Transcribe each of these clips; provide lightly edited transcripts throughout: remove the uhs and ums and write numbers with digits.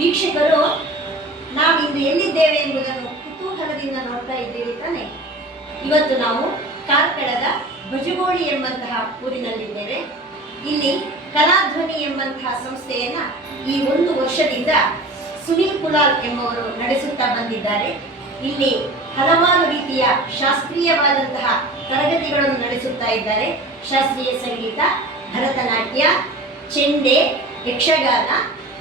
ವೀಕ್ಷಕರು, ನಾವಿಂದು ಎಲ್ಲಿದ್ದೇವೆ ಎಂಬುದನ್ನು ಕುತೂಹಲದಿಂದ ನೋಡ್ತಾ ಇದ್ದೀರಿ ತಾನೆ. ಇವತ್ತು ನಾವು ಕಾರ್ಕಳದ ಭಜಗೋಳಿ ಎಂಬಂತಹ ಊರಿನಲ್ಲಿದ್ದೇವೆ. ಇಲ್ಲಿ ಕಲಾಧ್ವನಿ ಎಂಬಂತಹ ಸಂಸ್ಥೆಯನ್ನ ಈ 1 ವರ್ಷದಿಂದ ಸುನೀಲ್ ಕುಲಾಲ್ ಎಂಬುವರು ನಡೆಸುತ್ತಾ ಬಂದಿದ್ದಾರೆ. ಇಲ್ಲಿ ಹಲವಾರು ರೀತಿಯ ಶಾಸ್ತ್ರೀಯವಾದಂತಹ ತರಗತಿಗಳನ್ನು ನಡೆಸುತ್ತಾ ಇದ್ದಾರೆ. ಶಾಸ್ತ್ರೀಯ ಸಂಗೀತ, ಭರತನಾಟ್ಯ, ಚೆಂಡೆ, ಯಕ್ಷಗಾನ,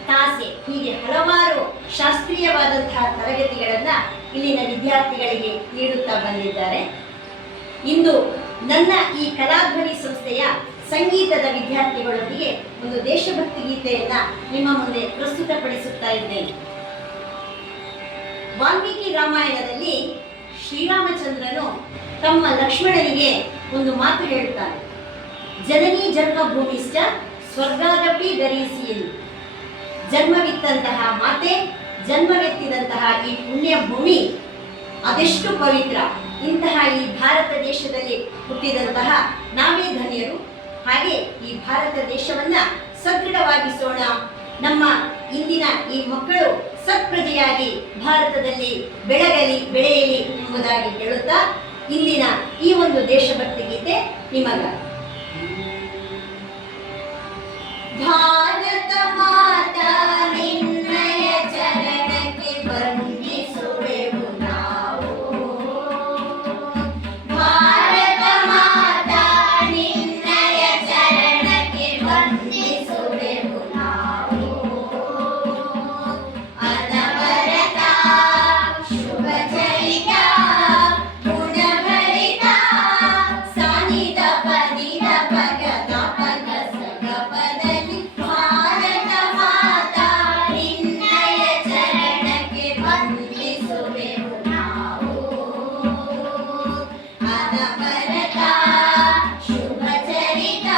ತಾಸೆ, ಹೀಗೆ ಹಲವಾರು ಶಾಸ್ತ್ರೀಯವಾದಂತಹ ತರಗತಿಗಳನ್ನು ಇಲ್ಲಿನ ವಿದ್ಯಾರ್ಥಿಗಳಿಗೆ ನೀಡುತ್ತಾ ಬಂದಿದ್ದಾರೆ. ಇಂದು ನನ್ನ ಈ ಕಲಾಧ್ವನಿ ಸಂಸ್ಥೆಯ ಸಂಗೀತದ ವಿದ್ಯಾರ್ಥಿಗಳೊಂದಿಗೆ ಒಂದು ದೇಶಭಕ್ತಿ ಗೀತೆಯನ್ನ ನಿಮ್ಮ ಮುಂದೆ ಪ್ರಸ್ತುತಪಡಿಸುತ್ತಾ ಇದ್ದೇನೆ. ವಾಲ್ಮೀಕಿ ರಾಮಾಯಣದಲ್ಲಿ ಶ್ರೀರಾಮಚಂದ್ರನು ತಮ್ಮ ಲಕ್ಷ್ಮಣನಿಗೆ ಒಂದು ಮಾತು ಹೇಳುತ್ತಾನೆ. ಜನನಿ ಜನ್ಮಭೂಮಿಶ್ಚ ಸ್ವರ್ಗಾದಪಿ ಗರೀಸಿ ಎಂದು. ಜನ್ಮವಿತ್ತಂತಹ ಮಾತೆ, ಜನ್ಮವೆತ್ತಿದಂತಹ ಈ ಪುಣ್ಯ ಭೂಮಿ ಅದೆಷ್ಟು ಪವಿತ್ರ. ಇಂತಹ ಈ ಭಾರತ ದೇಶದಲ್ಲಿ ಹುಟ್ಟಿದಂತಹ ನಾವೇ ಧನ್ಯರು. ಹಾಗೆ ಈ ಭಾರತ ದೇಶವನ್ನ ಸದೃಢವಾಗಿಸೋಣ. ನಮ್ಮ ಇಂದಿನ ಈ ಮಕ್ಕಳು ಸತ್ಪ್ರಜೆಯಾಗಿ ಭಾರತದಲ್ಲಿ ಬೆಳೆಯಲಿ ಎಂಬುದಾಗಿ ಹೇಳುತ್ತಾ ಇಂದಿನ ಈ ಒಂದು ದೇಶಭಕ್ತಿ ಗೀತೆ ನಿಮಗಾಗಿ. ಭಾರತ ಮಾತಾ ನಿನ್ನಯ ಚರಣಕ್ಕೆ ವಂದಿಸುವೆವು ನಾವು. ಭಾರತ ಮಾತಾ ನಿನ್ನಯ ಚರಣಕ್ಕೆ ವಂದಿಸುವೆವು ನಾವು. ಅನವರತ ಶುಭ ಚರಿತ ಗುಣಭರಿತ ಸಾನಿದ ಪದಿದ ಭಗತ ಪಗ ಸಗಪದಲ್ಲಿ ಭಾರತ ಮಾತಾ ನಿನ್ನಯ ಚರಣಕ್ಕೆ ವಂದಿಸುವೆವು ನಾವು. ಅನವರತ ಶುಭ ಚರಿತ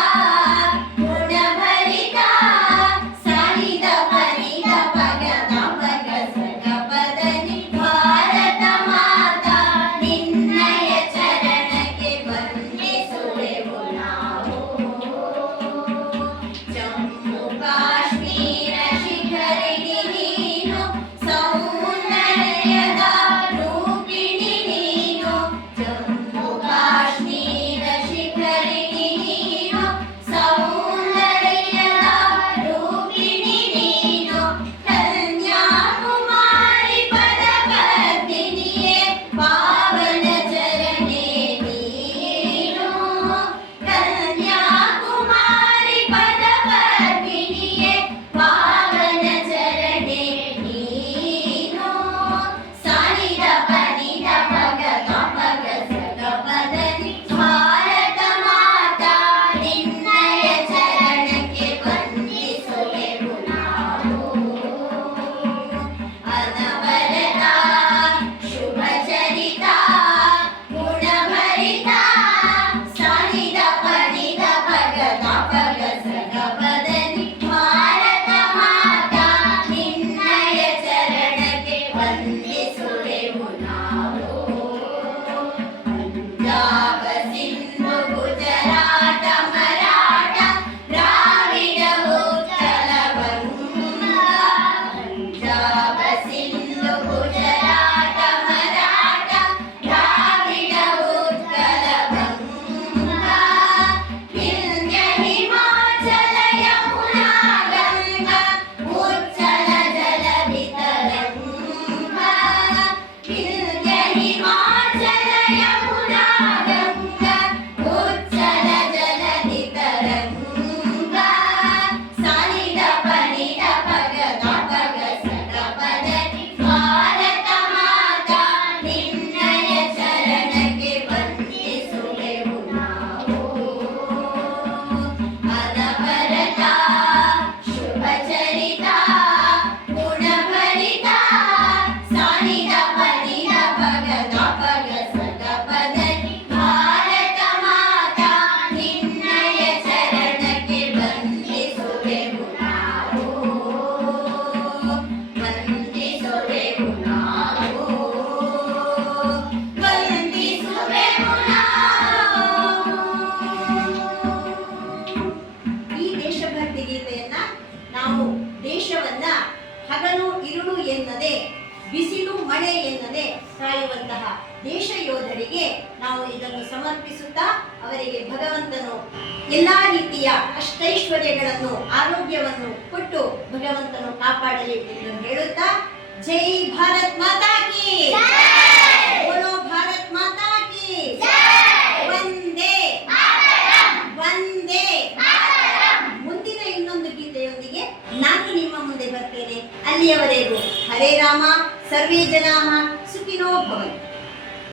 ಗುಣಭರಿತ ಸಾನಿದ ಪದಿದ ಭಗತ ಪಗ ಸಗಪದಲ್ಲಿ ಭಾರತ ಮಾತಾ ನಿನ್ನಯ ಚರಣಕ್ಕೆ ವಂದಿಸುವೆವು ನಾವು. ಜಮ್ಮು ಕಾಶ್ಮೀರ ಶಿಖರಿಣಿ ನೀನು, ಸೌಂದರ್ಯದ ರೂಪಿಣಿ ನೀನು. ಜಮ್ಮು ಕಾಶ್ಮೀರ ಶಿಖರಿಣಿ ನೀನು, ಸೌಂದರ್ಯದ ರೂಪಿಣಿ ನೀನು. ಕನ್ಯಾಕುಮಾರಿ ಪದ ಪದ್ಮಿನಿಯೇ ಪಾವನ ಚರಣೆ ನೀನು. ಕನ್ಯಾಕುಮಾರಿ ಪದ ಪದ್ಮಿನಿಯೇ ಪಾವನ ಚರಣೆ ನೀನು. ಸಾನಿದ ಪನಿದ ಪಗತ ಪಗ ಸಗಪದಲ್ಲಿ ಭಾರತ ಮಾತಾ ನಿನ್ನಯ ಚರಣಕ್ಕೆ ವಂದಿಸುವೆವು ನಾವು. ಅನವರತ ಶುಭ ಚರಿತ ಗುಣಭರಿತ ಸಾನಿದ ಪನಿದ ಪಗತ ಪಗ ಸಗಪದಲ್ಲಿ ಭಾರತ ಮಾತಾ ನಿನ್ನಯ ಚರಣಕ್ಕೆ ವಂದಿಸುವೆವು ನಾವು. ಪಂಜಾಬ ಸಿಂಧು ಗುಜರಾಟ ಮರಾಠ ದ್ರಾವಿಡ ಉತ್ಕಲ ಬಂಗ. ಪಂಜಾಬ ಸಿಂಧು ಗುಜರಾಟ ಮರಾಠ ದ್ರಾವಿಡ ಉತ್ಕಲ ಬಂಗ. ವಿಂಧ್ಯ ಹಿಮಾಚಲ ಯಮುನಾ ಗಂಗಾ ಉಜ್ಜಲ ಜಲ ವಿತರಂಗ. ವಿಂಧ್ಯ ಹಿಮಾಚಲ ಯಮುನಾ ಗಂಗಾ ಉಜ್ಜಲ ಜಲ ವಿತರಂಗ. ಸಾನಿದ ಪನಿದ ಪಗದ ಪಗ ಸಗಪದಲ್ಲಿ ಭಾರತ ಮಾತಾ ನಿನ್ನಯ ಚರಣಕ್ಕೆ ವಂದಿಸುವೆವು ನಾವು. ಅನವರತ ಶುಭ ಚರಿತ ಗುಣಭರಿತ ಸಾನಿದ ಪನಿದ ಪಗದ ಪಗ ಸಗಪದಲ್ಲಿ ಭಾರತ ಮಾತಾ ನಿನ್ನಯ ಚರಣಕ್ಕೆ ವಂದಿಸುವೆವು ನಾವು. ವಂದಿಸುವೆವು ನಾವು. ವಂದಿಸುವೆವು ನಾವು. ಈ ದೇಶಭಕ್ತಿ ಗೀತೆಯನ್ನ ನಾವು ದೇಶವನ್ನ ಹಗಲು ಇರುಳು ಎನ್ನದೆ, ಬಿಸಿಲು ಮಳೆ ಎನ್ನದೆ ಕಾಯುವಂತಹ ದೇಶ ಯೋಧರಿಗೆ ನಾವು ಇದನ್ನು ಸಮರ್ಪಿಸುತ್ತಾ ಅವರಿಗೆ ಭಗವಂತನು ಎಲ್ಲಾ ರೀತಿಯ ಅಷ್ಟೈಶ್ವರ್ಯಗಳನ್ನು, ಆರೋಗ್ಯವನ್ನು ಕೊಟ್ಟು ಭಗವಂತನು ಕಾಪಾಡಲಿ ಎಂದು ಹೇಳುತ್ತಾ, ಜೈ ಭಾರತ್ ಮಾತಾ ಕಿ, ಬೋಲೋ ಭಾರತ್ ಮಾತಾ ಕಿ, ವಂದೇ ವಂದೇ. ಮುಂದಿನ ಇನ್ನೊಂದು ಗೀತೆಯೊಂದಿಗೆ ನಾನು ನಿಮ್ಮ ಮುಂದೆ ಬರ್ತೇನೆ. ಅಲ್ಲಿಯವರೆಗೂ ಹರೇ ರಾಮ, ಸರ್ವೇ ಜನಾಃ ಸುಖಿನೋ ಭವಂತು.